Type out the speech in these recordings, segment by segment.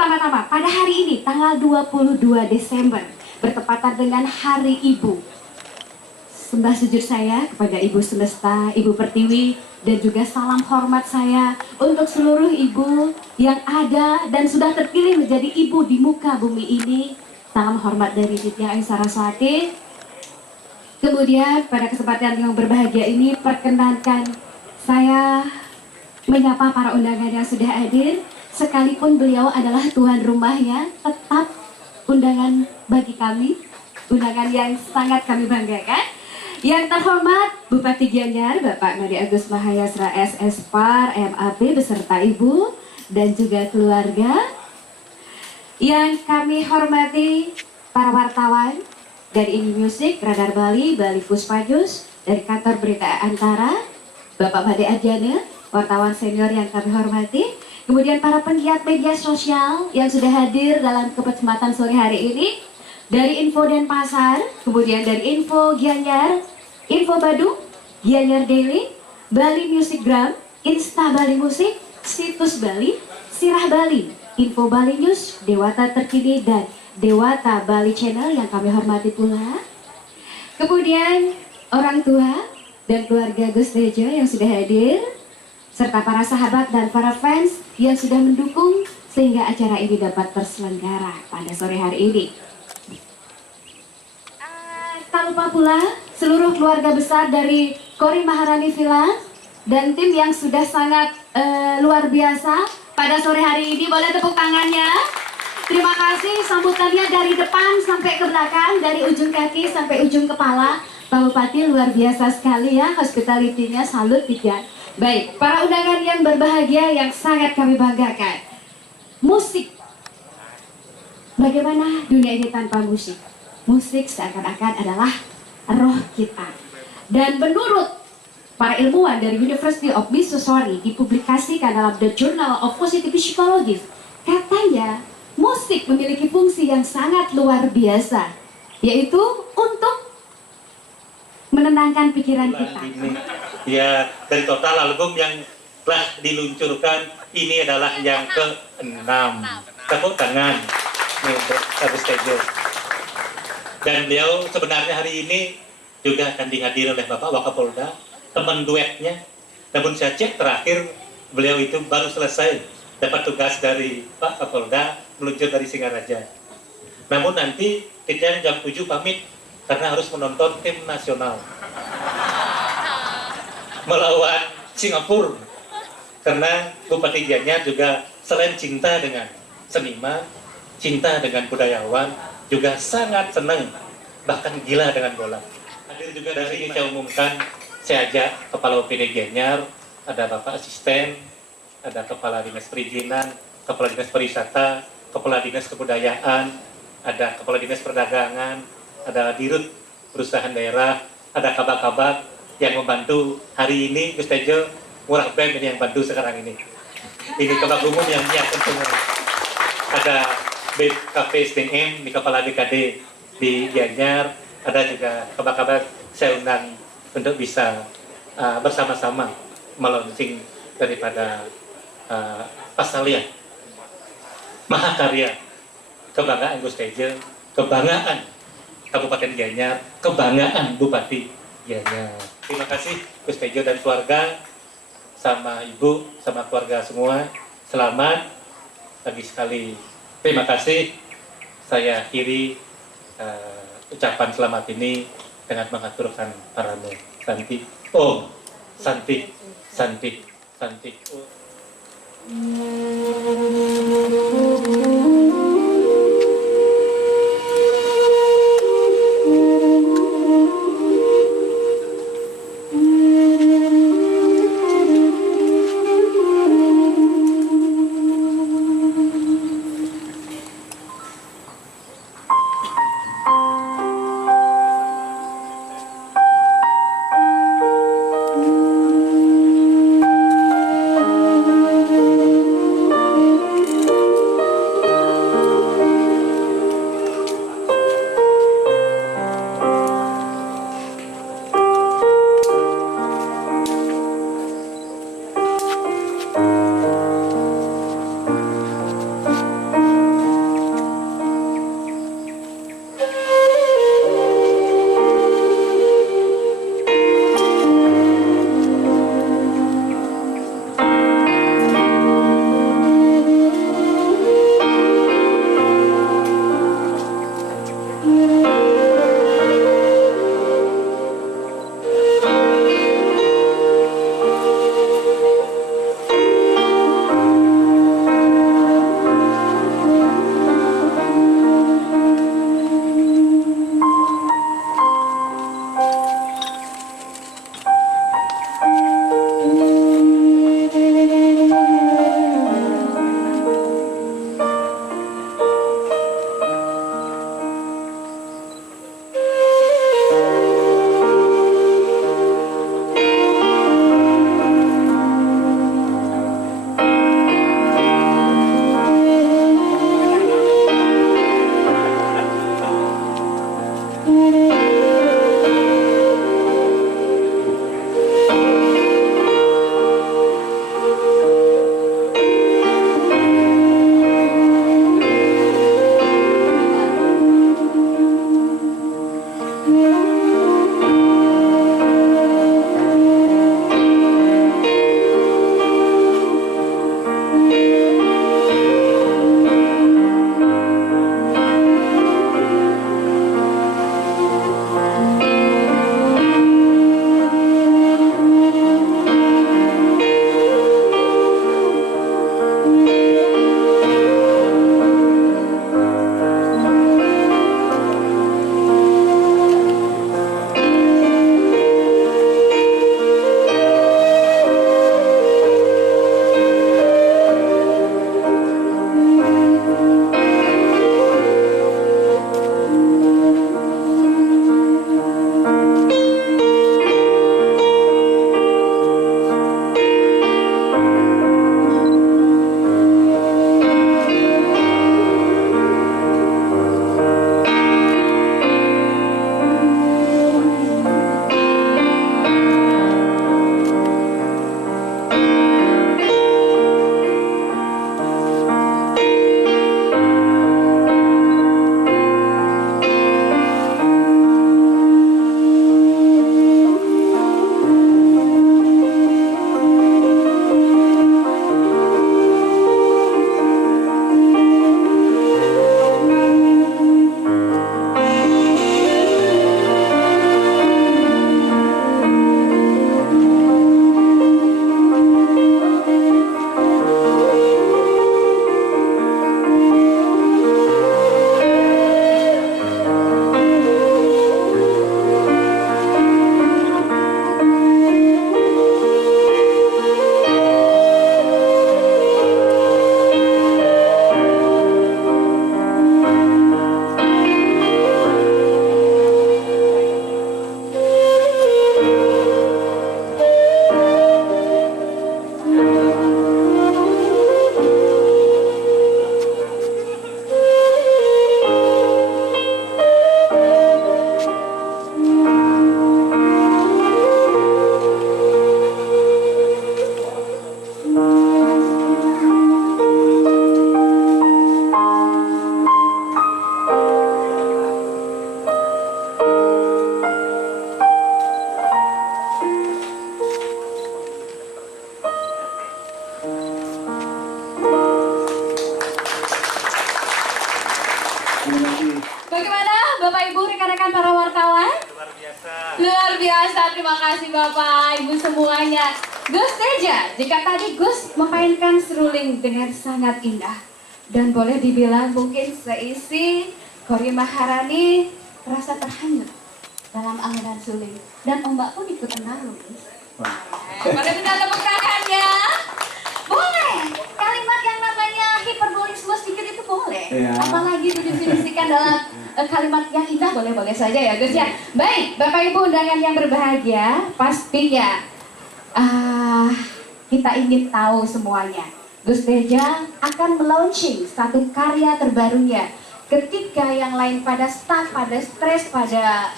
Pertama-tama, pada hari ini tanggal 22 Desember bertepatan dengan Hari Ibu. Sembah sujud saya kepada Ibu Semesta, Ibu Pertiwi, dan juga salam hormat saya untuk seluruh ibu yang ada dan sudah terpilih menjadi ibu di muka bumi ini. Salam hormat dari Ditya Ayu Saraswati. Kemudian pada kesempatan yang berbahagia ini, perkenankan saya menyapa para undangan yang sudah hadir. Sekalipun beliau adalah tuan rumahnya, tetap undangan bagi kami, undangan yang sangat kami banggakan. Yang terhormat Bupati Gianyar, Bapak Nadi Agus Mahayasra SS Par MAP beserta Ibu dan juga keluarga. Yang kami hormati para wartawan dari Ini Music, Radar Bali, Bali Puspajus, dari kantor Berita Antara, Bapak Made Adjana, wartawan senior yang kami hormati. Kemudian para penggiat media sosial yang sudah hadir dalam kesempatan sore hari ini. Dari Info Denpasar, kemudian dari Info Gianyar, Info Badung, Gianyar Daily, Bali Musicgram, Insta Bali Musik, Situs Bali, Sirah Bali, Info Bali News, Dewata Terkini, dan Dewata Bali Channel yang kami hormati pula. Kemudian orang tua dan keluarga Gus Tejo yang sudah hadir, serta para sahabat dan para fans yang sudah mendukung sehingga acara ini dapat terselenggara pada sore hari ini. Tak lupa pula seluruh keluarga besar dari Kori Maharani Villa dan tim yang sudah sangat luar biasa pada sore hari ini. Boleh tepuk tangannya. Terima kasih sambutannya dari depan sampai ke belakang, dari ujung kaki sampai ujung kepala. Pak Bupati luar biasa sekali ya, hospitality-nya, salut tidak. Baik, para undangan yang berbahagia yang sangat kami banggakan. Musik. Bagaimana dunia ini tanpa musik? Musik seakan-akan adalah roh kita. Dan menurut para ilmuwan dari University of Missouri dipublikasikan dalam The Journal of Positive Psychology, katanya musik memiliki fungsi yang sangat luar biasa, yaitu untuk menenangkan pikiran kita. Ya, dari total album yang telah diluncurkan, ini adalah yang ke-6. Tepuk tangan untuk Agus Tejo. Dan beliau sebenarnya hari ini juga akan dihadiri oleh Bapak Wakapolda, teman duetnya. Namun saya cek terakhir, beliau itu baru selesai dapat tugas dari Pak Kapolda meluncur dari Singaraja. Namun nanti kita jam 7 pamit karena harus menonton tim nasional melawan Singapura. Karena Bupati Gianyar juga selain cinta dengan seniman, cinta dengan budayawan, juga sangat senang, bahkan gila dengan bola. Hadir juga dari ini saya umumkan, saya ajak Kepala UPD Gianyar, ada Bapak Asisten, ada Kepala Dinas Perizinan, Kepala Dinas Pariwisata, Kepala Dinas Kebudayaan, ada Kepala Dinas Perdagangan, ada Dirut Perusahaan Daerah, ada kabak-kabak yang membantu hari ini. Gus Tejo Murah BEM ini yang bantu sekarang ini. Ini kabak umum yang menyiapkan semua. Ada BKP SDM di Kepala DKD di Gianyar, ada juga kabak-kabak saya undang untuk bisa bersama-sama melaunching daripada Pasalia Mahakarya, kebanggaan Gus Tejo, kebanggaan Kabupaten Gianyar, kebanggaan Bupati Gianyar. Terima kasih Gus Tejo dan keluarga, sama ibu, sama keluarga semua. Selamat lagi sekali. Terima kasih. Saya akhiri ucapan selamat ini dengan mengaturkan parane. Santi. Om. Santi. Santi. Santi. Bapak Ibu, rekan-rekan para wartawan? Luar biasa. Luar biasa, terima kasih Bapak Ibu semuanya. Gus Teja, jika tadi Gus memainkan seruling dengan sangat indah dan boleh dibilang mungkin seisi Korrie Maharani terasa terhanyut dalam aliran suling dan ombak pun ikut mengalir, Gus. Boleh minta tepuk tangan ya? Boleh. Kalimat yang namanya hiperbolisme sedikit itu boleh. Ya. Apalagi didefinisikan dalam kalimat yang indah boleh-boleh saja ya Gus ya. Baik, Bapak Ibu undangan yang berbahagia, pastinya kita ingin tahu semuanya. Gus Teja akan melaunching satu karya terbarunya. Ketika yang lain pada stuck, pada stres, pada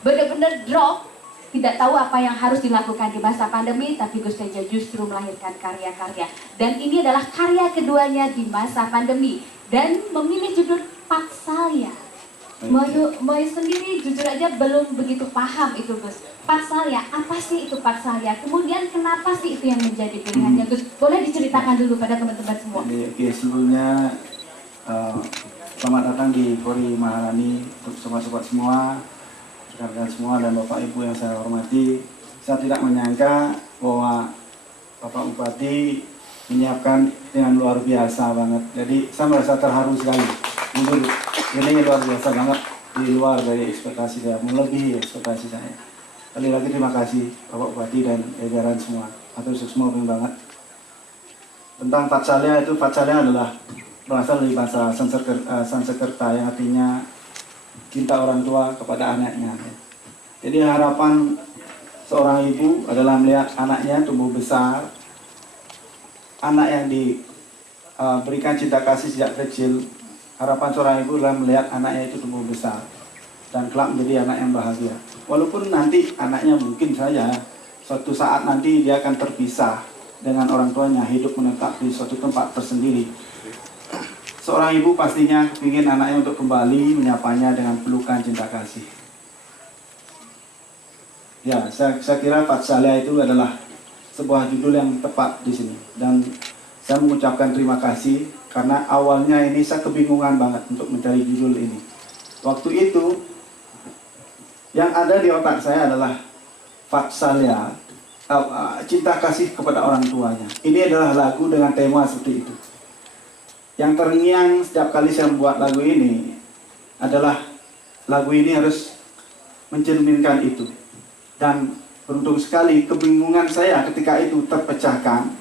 benar-benar drop, tidak tahu apa yang harus dilakukan di masa pandemi, tapi Gus Teja justru melahirkan karya-karya. Dan ini adalah karya keduanya di masa pandemi. Dan memilih judul Patsalya. Moy sendiri jujur aja belum begitu paham itu Gus. Patsalya, apa sih itu Patsalya? Kemudian kenapa sih itu yang menjadi pilihannya Gus? Boleh diceritakan dulu pada teman-teman semua. Oke, sebelumnya selamat datang di Korrie Maharani untuk sobat-sobat semua, rekan-rekan semua dan Bapak Ibu yang saya hormati. Saya tidak menyangka bahwa Bapak Bupati menyiapkan dengan luar biasa banget. Jadi saya merasa terharu sekali. Jujur, ini luar biasa banget, di luar dari ekspektasi saya, melebihi ekspektasi saya. Kali lagi terima kasih Bapak Bupati dan jajaran semua. Atur semua banget. Tentang Patsalya itu, Patsalya adalah berasal dari bahasa Sanskerta yang artinya cinta orang tua kepada anaknya. Jadi harapan seorang ibu adalah melihat anaknya tumbuh besar, anak yang diberikan cinta kasih sejak kecil. Harapan seorang ibu adalah melihat anaknya itu tumbuh besar dan kelak menjadi anak yang bahagia. Walaupun nanti anaknya mungkin saja suatu saat nanti dia akan terpisah dengan orang tuanya, hidup menetap di suatu tempat tersendiri. Seorang ibu pastinya ingin anaknya untuk kembali menyapanya dengan pelukan cinta kasih. Ya, saya kira Patsalya itu adalah sebuah judul yang tepat di sini. Dan saya mengucapkan terima kasih karena awalnya ini saya kebingungan banget untuk mencari judul ini. Waktu itu yang ada di otak saya adalah Patsalya, cinta kasih kepada orang tuanya. Ini adalah lagu dengan tema seperti itu. Yang terngiang setiap kali saya membuat lagu ini adalah lagu ini harus mencerminkan itu. Dan beruntung sekali kebingungan saya ketika itu terpecahkan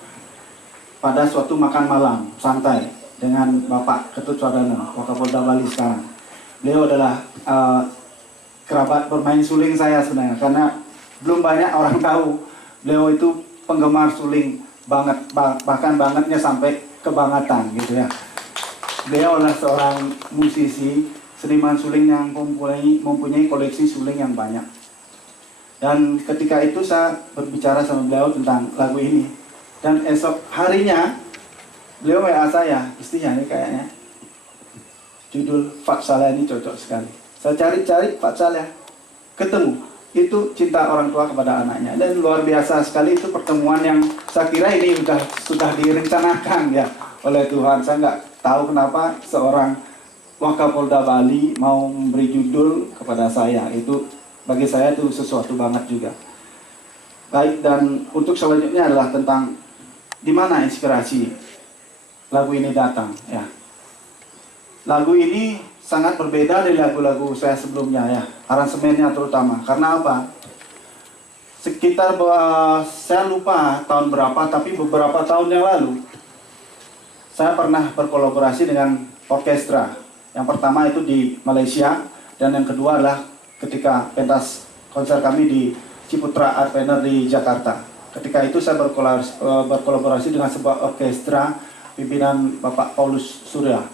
pada suatu makan malam santai dengan Bapak Ketut Swadana, Wakapolda Bali sekarang. Beliau adalah kerabat bermain suling saya sebenarnya, karena belum banyak orang tahu beliau itu penggemar suling banget, bahkan bangetnya sampai kebangatan gitu ya. Beliau adalah seorang musisi, seniman suling yang mempunyai koleksi suling yang banyak. Dan ketika itu saya berbicara sama beliau tentang lagu ini. Dan esok harinya, beliau WA saya, istrinya ini kayaknya, judul Patsalya ini cocok sekali. Saya cari-cari Patsalya, ketemu. Itu cinta orang tua kepada anaknya. Dan luar biasa sekali, itu pertemuan yang saya kira ini sudah direncanakan ya oleh Tuhan. Saya nggak tahu kenapa seorang Wakapolda Bali mau memberi judul kepada saya. Itu bagi saya itu sesuatu banget juga. Baik, dan untuk selanjutnya adalah tentang di mana inspirasi lagu ini datang ya. Lagu ini sangat berbeda dari lagu-lagu saya sebelumnya ya, aransemennya terutama. Karena apa? Sekitar saya lupa tahun berapa, tapi beberapa tahun yang lalu saya pernah berkolaborasi dengan orkestra. Yang pertama itu di Malaysia, dan yang kedua adalah ketika pentas konser kami di Ciputra Art Planner di Jakarta. Ketika itu saya berkolaborasi dengan sebuah orkestra pimpinan Bapak Paulus Surya.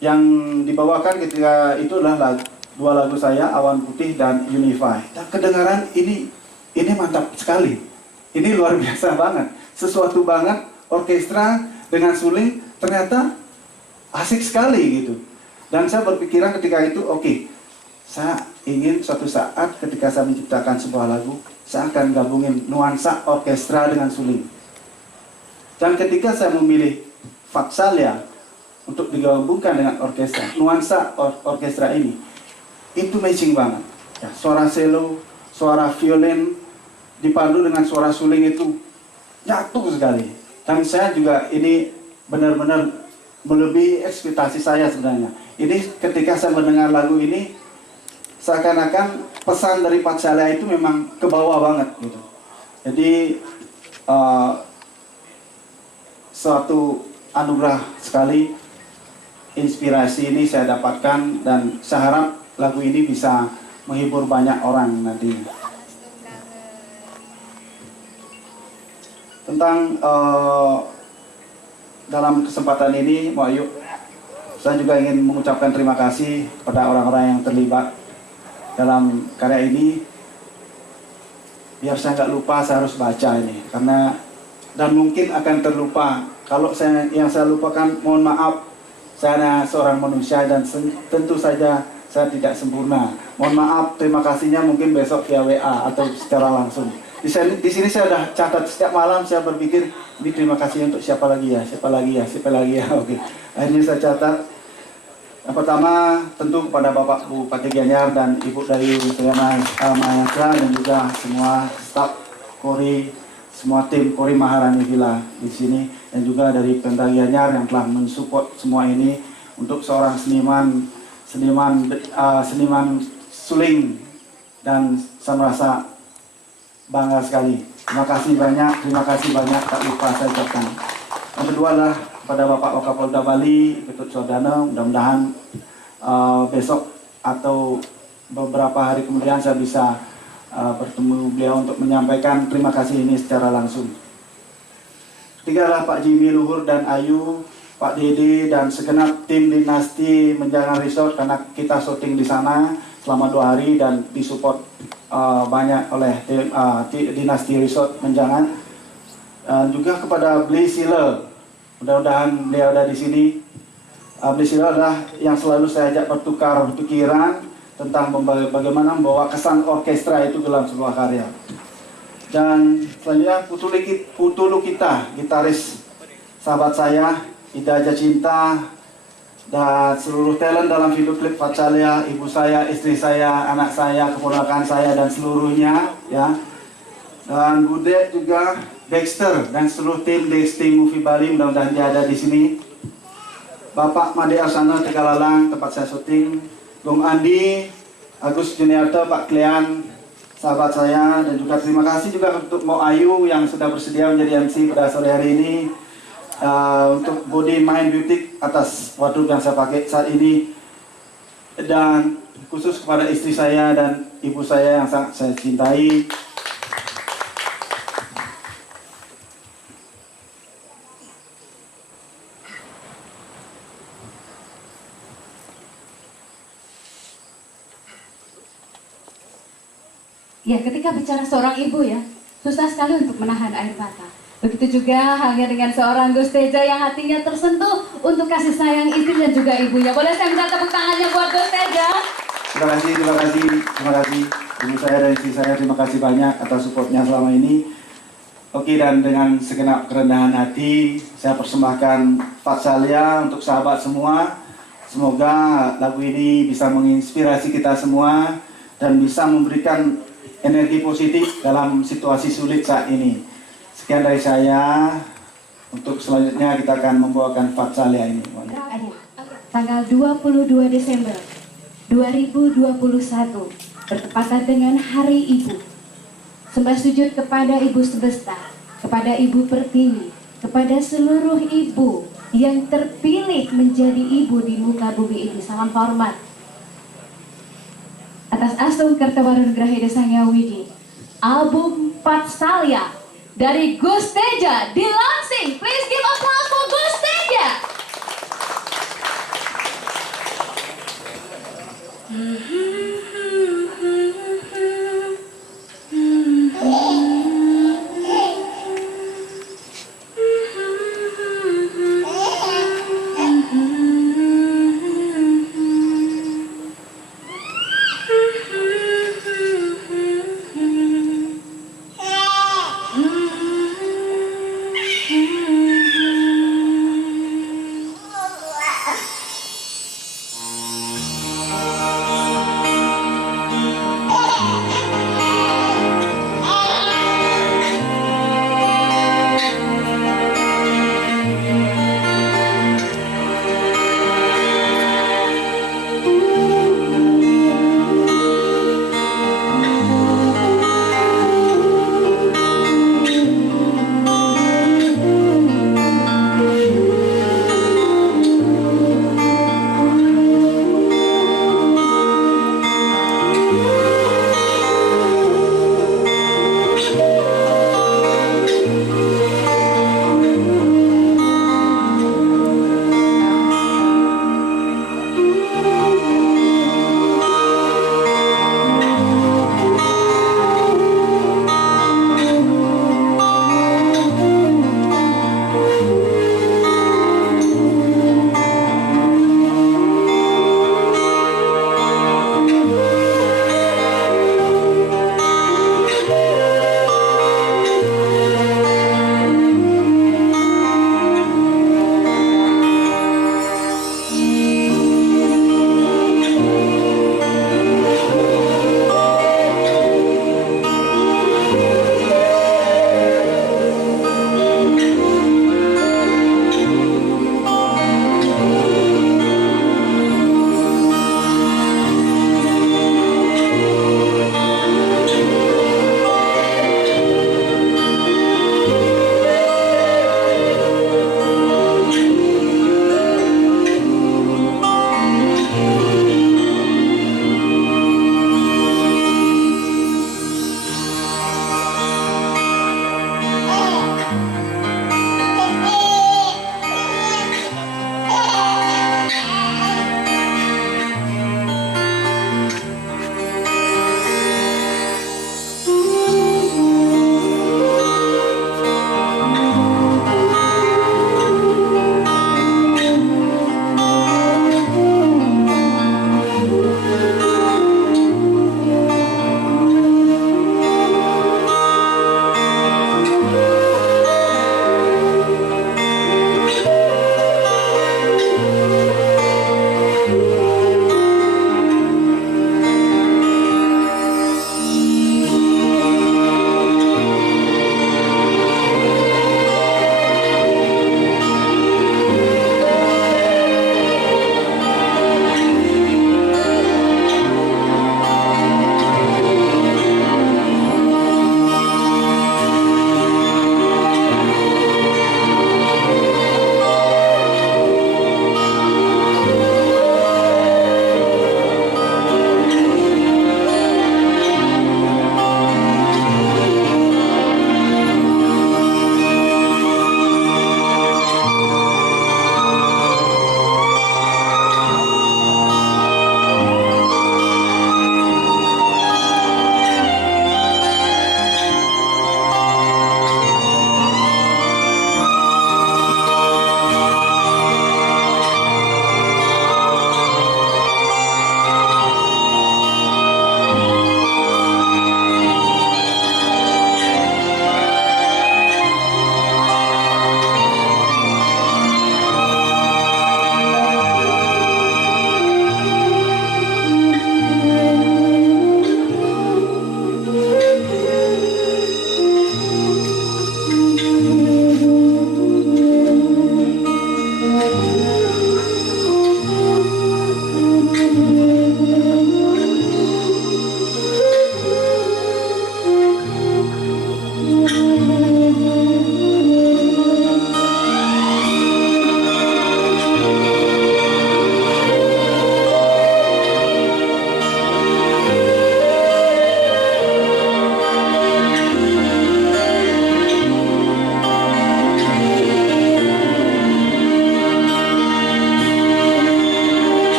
Yang dibawakan ketika itu adalah dua lagu saya, Awan Putih dan Unify. Dan kedengaran ini mantap sekali. Ini luar biasa banget. Sesuatu banget, orkestra dengan suling ternyata asik sekali gitu. Dan saya berpikiran ketika itu, oke, saya ingin suatu saat ketika saya menciptakan sebuah lagu, saya akan gabungin nuansa orkestra dengan suling. Dan ketika saya memilih Patsalya untuk digabungkan dengan orkestra, nuansa orkestra ini itu matching banget. Ya, suara cello, suara violin dipadu dengan suara suling itu nyatu sekali. Dan saya juga ini benar-benar melebihi ekspektasi saya sebenarnya. Ini ketika saya mendengar lagu ini, seakan-akan pesan dari Patsalia itu memang ke bawah banget gitu. Jadi suatu anugerah sekali, inspirasi ini saya dapatkan, dan saya harap lagu ini bisa menghibur banyak orang nantinya. Tentang dalam kesempatan ini, Mbak Ayu, saya juga ingin mengucapkan terima kasih kepada orang-orang yang terlibat dalam karya ini. Biar saya nggak lupa, saya harus baca ini, karena dan mungkin akan terlupa. Kalau yang saya lupakan, mohon maaf, saya seorang manusia dan tentu saja saya tidak sempurna. Mohon maaf, terima kasihnya mungkin besok via WA atau secara langsung. Di sini saya sudah catat setiap malam, saya berpikir ini terima kasih untuk siapa lagi ya, siapa lagi ya, siapa lagi ya. Oke. Akhirnya saya catat. Yang pertama tentu kepada Bapak Bupati Gianyar dan Ibu dari Mayasra dan juga semua staf Kori, semua tim Kori Maharani Villa di sini, dan juga dari Pemda Gianyar yang telah mensupport semua ini untuk seorang seniman suling, dan saya merasa bangga sekali. Terima kasih banyak, tak lupa saya ucapkan. Yang kedua adalah kepada Bapak Wakapolda Bali, Ketut Sodana, mudah-mudahan besok atau beberapa hari kemudian saya bisa bertemu beliau untuk menyampaikan terima kasih ini secara langsung. Ketiga adalah Pak Jimmy, Luhur, dan Ayu, Pak Dede, dan segenap tim Dinasti Menjangan Resort, karena kita syuting di sana selama 2 hari dan disupport banyak oleh tim Dinasti Resort Menjangan. Juga kepada Bli Sile, mudah-mudahan beliau ada di sini. Bli Sile adalah yang selalu saya ajak bertukar pikiran tentang bagaimana membawa kesan orkestra itu dalam sebuah karya. Dan selanjutnya Putu Lukita, gitaris sahabat saya, Ida Jacinta, dan seluruh talent dalam video klip Patsalia, ibu saya, istri saya, anak saya, keponakan saya, dan seluruhnya, ya. Dan Budet juga, Dexter, dan seluruh tim Dexter Movie Bali, mudah-mudahan dia ada di sini. Bapak Made Arsana Tegalalang, tempat saya syuting, Bung Andi, Agus Juniarto, Pak Klian, sahabat saya, dan juga terima kasih juga untuk Mo Ayu yang sudah bersedia menjadi MC pada sore hari ini. Untuk Body Mind Beauty atas wardrobe yang saya pakai saat ini, dan khusus kepada istri saya dan ibu saya yang sangat saya cintai. Ya, ketika bicara seorang ibu ya, susah sekali untuk menahan air mata. Begitu juga halnya dengan seorang Gus Teja yang hatinya tersentuh untuk kasih sayang istri dan juga ibunya. Boleh saya minta tepuk tangannya buat Gus Teja? Terima kasih ibu saya dan istri saya, terima kasih banyak atas supportnya selama ini. Oke, dan dengan segenap kerendahan hati saya persembahkan Patsalia untuk sahabat semua. Semoga lagu ini bisa menginspirasi kita semua dan bisa memberikan energi positif dalam situasi sulit saat ini. Sekian dari saya. Untuk selanjutnya kita akan membawakan Patsalia ini. Tanggal 22 Desember 2021 bertepatan dengan Hari Ibu. Sembah sujud kepada Ibu Semesta, kepada Ibu Pertiwi, kepada seluruh ibu yang terpilih menjadi ibu di muka bumi ini. Salam hormat. Atas Asung Kertawarun Grahida Sangyawidi, album Patsalia dari Gus Teja di Lansing. Please give applause for Gus Teja.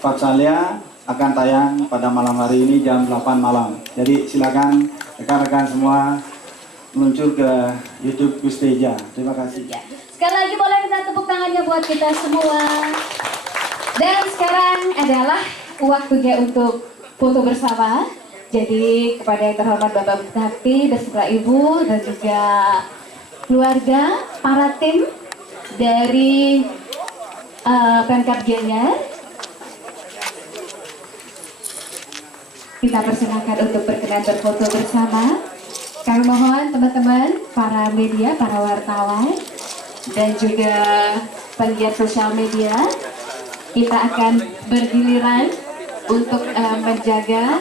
Fatsalia akan tayang pada malam hari ini jam 8 malam. Jadi silakan rekan-rekan semua meluncur ke YouTube Gus Teja. Terima kasih. Ya. Sekali lagi boleh minta tepuk tangannya buat kita semua. Dan sekarang adalah waktunya untuk foto bersama. Jadi kepada yang terhormat Bapak Bupati beserta Ibu dan juga keluarga, para tim dari Pemkab Gianyar, kita persilakan untuk berkenan berfoto bersama. Kami mohon teman-teman, para media, para wartawan, dan juga penggiat sosial media, kita akan bergiliran untuk menjaga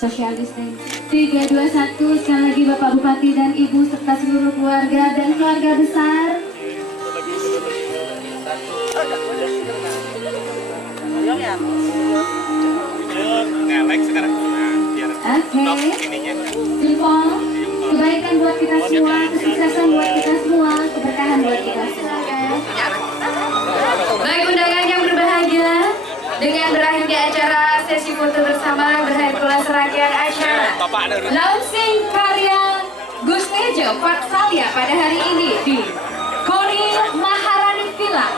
social distancing. 3, 2, 1, sekali lagi Bapak Bupati dan Ibu serta seluruh keluarga dan keluarga besar. Oke, jempol, kebaikan buat kita semua, kesuksesan buat kita semua, keberkahan buat kita semua. Baik, undangan yang berbahagia, dengan berakhirnya acara sesi foto bersama berakhir pula serangkaian acara launching karya Gus Teja Fatsalia pada hari ini di Koril Maharani Villa.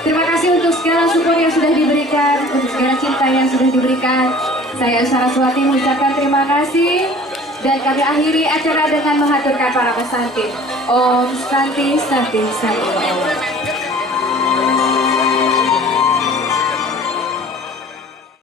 Terima kasih untuk segala support yang sudah diberikan, untuk segala cinta yang sudah diberikan. Saya Saraswati mengucapkan terima kasih dan kami akhiri acara dengan menghaturkan para pesantin. Om Santi Santi Santi.